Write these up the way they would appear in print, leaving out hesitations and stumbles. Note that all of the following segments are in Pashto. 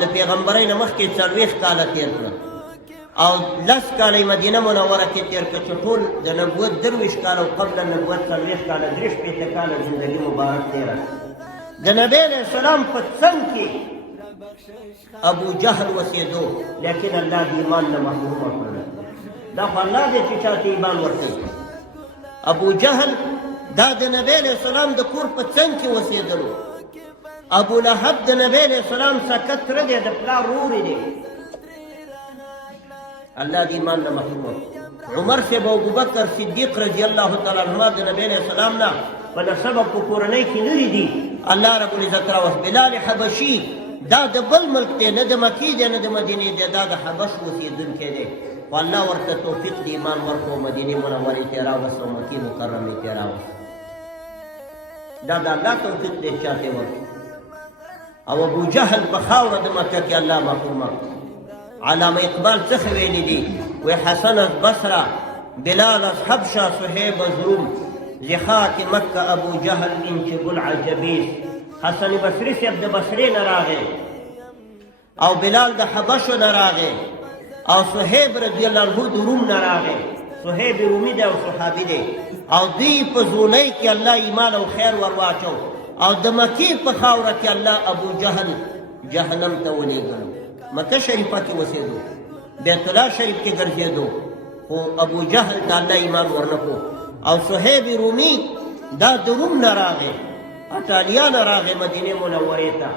د پیغمبرۍ نه مخکې 40 کاله تېر کړل او 10 کاله یې مدینه منوره کې تېر کړه چې ټول د نبوت 23 کاله او قبل النبوت 40 کاله 63 کاله زندګي مبارک تېره د نبی علیه السلام په څنګ کې ابو جهل اوسېدو لیکن الله د ایمان نه محرومه کړل دا خو الله دی چې چاته ایمان ورکوي ابو جهل دا د نبی علیه السلام د کور په څنګ کې اوسېدلو ابو لهب د نبی علیه السلام سکت تره دی د پلار ورور دی الله د ایمان نه محروم عمر صاحب او ابوبکر صدیق رضی الله تعالی عنهما د نبی علیه السلام نه په نسب او په کورنۍ کې لرې دي الله رب العزت راوست بلال حبشي دا د بل ملک دی نه د مکې دی نه د مدینې دی دا د حبش اوسېدونکی دی خو الله ورته توفیق د ایمان ورکړو مدینې منورې ته یې راوست او مکې مکرمې ته یې راوست دا د الله توفیق دی چاته ورکړي او ابو جهل په خاوره د مکه کې الله محرومه علامه اقبال څه ویلي دي وی حسن از بصره بلال از حبشه صهیب از روم زخاک مکه ابو جهل انچ گل عجبیس حسن بصري صاحب د بصرې نه راغی او بلال د حبشو نه راغی او صهیب رضی الله عنه د روم نه راغی صهیب رومي دی او صحابي دی او دوی په زولۍ کې الله ایمان او خیر ور واچو او د مکې په خاوره کې الله ابو جهل جهنم ته ولېږلو مکه شریفه کې اوسېدو بیت الله شریف کې ګرځېدو خو ابو جهل ته الله ایمان ورنکړو او صهیب رومي دا د روم نه راغی اټالیا نه راغی مدینې منورې ته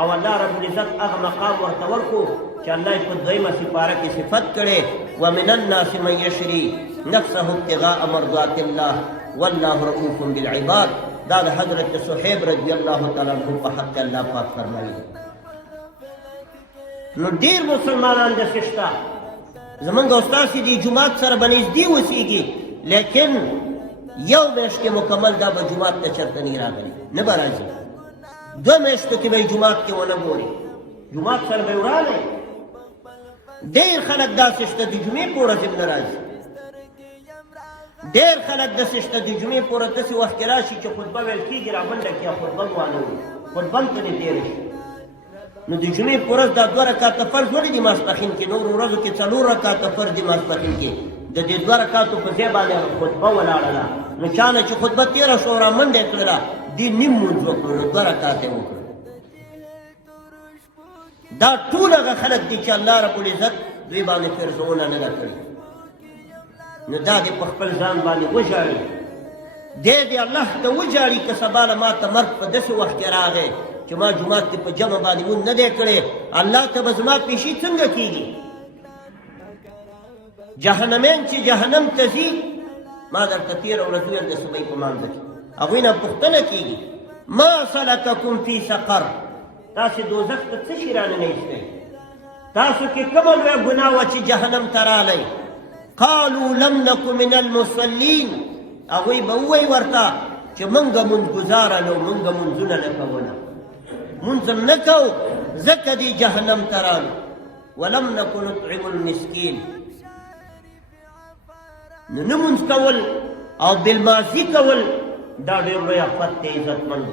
او الله رب العزت هغه مقام ورته ورکړو چې الله یې په دویمه سپاره کې صفت کړې ومن الناس من یشري نفسه ابتغاء مرضات الله والله رؤوف بالعباد دا د حضرت صهیب رضی الله تعالی عنہ په حق الله پاک فرمایي نو ډېر مسلمانان داسې شته زمونږ او ستاسې دې جومات سره به نږدې اوسېږي لیکن یو میاشت کې مکمل دا به جومات ته چېرته نه راغلي نه به راځي 2 میاشتو کې به یې جومات کې ونه ګوري جومات سره به یې ورالی ډېر خلک داسې شته د جمعې په ورځ هم نه راځي ډېر خلک داسې شته د جمعې په ورځ داسې وخت کې راشي چې خطبه ویل کېږي رامنډه کړي خطبه هم وانه وي خطبه هم ترې تېره شي نو د جمعې په ورځ دا 2 رکعته فرض ولې دي ماسپښین کې نورو ورځو کې 4 رکعته فرض دي ماسپښین کې د دې 2 رکعتو په ځای باندې خطبه ولاړه ده نو چا نه چې خطبه تېره شوه رامنډه یې کړله دې نیم مونځ وکړو نو 2 رکعته یې وکړو دا ټول هغه خلک دي چې الله رب العزت دوی باندې فرضونه نه ده کړي نو دا دې په خپل ځان باندې وژاړي دې الله ته وژاړي که سبا له ما ته مرګ په داسې وخت کې راغی چې ما جومات کې په جمع باندې مونځ نه دی کړی الله ته به زما پیشي څنګه کېږي جهنمین چې جهنم ته ځي ما درته تېره ورځ ویل د صبحۍ په مانځه کې هغوی نه پوښتنه کېږي ما سلککم فی سقر تاسې دوزخ ته څه شي راننه ایستی تاسو کې کومه لویه ګناه وه چې جهنم ته رالی قالوا لم نکو من المصلین هغوی به ووایي ورته چې مونږه مونځګزاره نه و مونږه مونځونه نه کوله مونځ هم نه کوو ځکه دې جهنم ته رالو ولم نکو نطعم المسکین نو نه مونځ کول او بالماضي کول دا ډېر لوی افت دی عزتمند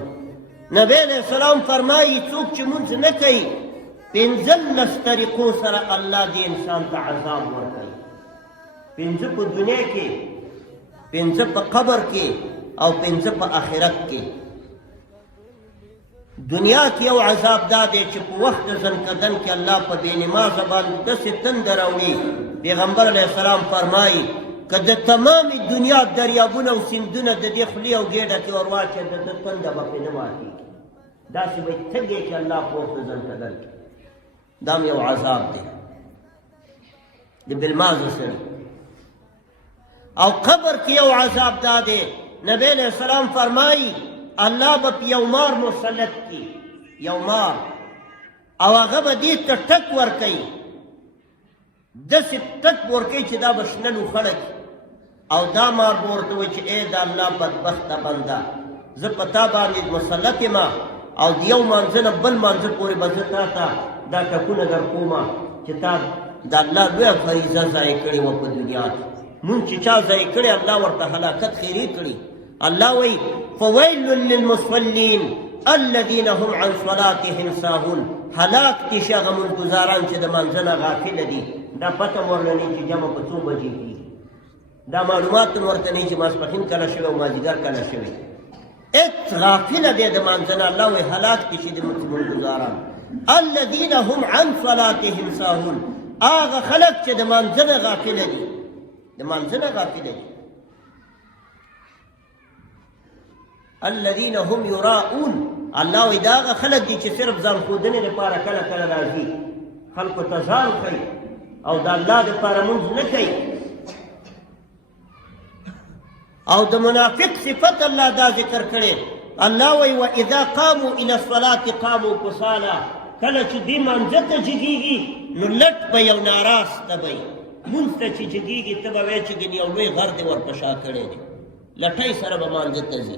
نبی علیه السلام فرمایي څوک چې مونځ نه کوي 15 طریقو سره الله دې انسان ته عذاب ورکوي 15 په دنیا کې 15 په قبر کې او 15 په آخرت کې دنیا کې یو عذاب دا دی چې په وخت د زنکدن کې الله په بې نمازه باندې داسې تنده راوړي پیغمبر علیه السلام فرمایي که د تمامې دنیا دریابونه او سیندونه د دې خولې او ګېډه کې ور واچوي د ده تنده به پرې نه ماتېږي داسې به یې تږی چې الله په وخت د زنکدن کې دا هم یو عذاب دی د بلمازه سره او قبر کې یو عذاب دا دی نبی علیه السلام فرمایي الله به په یو مار مسلط کړي یو مار او هغه به دې ته ټک ورکوي داسې ټک ورکوي چې دا به شنه لوخړه کړي او دا مار به ورته وایي چې ای د الله بدبخته بنده زه په تا باندې مسلط یم او د یو مانځه نه بل مانځه پورې به زه تا ته دا ټکونه در کومه چې تا د الله لویه فریضه ضایع کړې وه په دنیا کې مونږ چې چا ضایع کړی الله ورته هلاکت خیرې کړي الله وایي فویل للمصلین الذين هم عن صلاتهم ساهون هلاک دي شغه منګزاران چې د منځنه غافل دي دا پته ورلنی چې جمع په څو بجې کېږي دا معلومات ورته نه چې ماسپښین کله شوی او مازدیګر کله شوی ات غافل دی د منځنه الله وی هلاک دي چې د منګزاران الذين هم عن صلاتهم ساهون هغه خلک چې د منځنه غافل دي د منځنه غافل دي الذين هم يراؤون الله وی دا هغه خلک دي چې صرف ځان ښودنې لپاره کله کله راځي خلکو ته ځان ښیي او د الله دپاره مونځ نه کوي او د منافق صفت الله دا ذکر کړی الله وی واذا قاموا الى الصلاه قاموا كسالى کله چې دې مانځه ته جګېږي نو لټ به یو ناراسته به مونځ ته چې جګېږي ته به وایې چې ګنې یو لوی غر دې ورپشا کړی دی لټۍ سره به مانځه ته ځي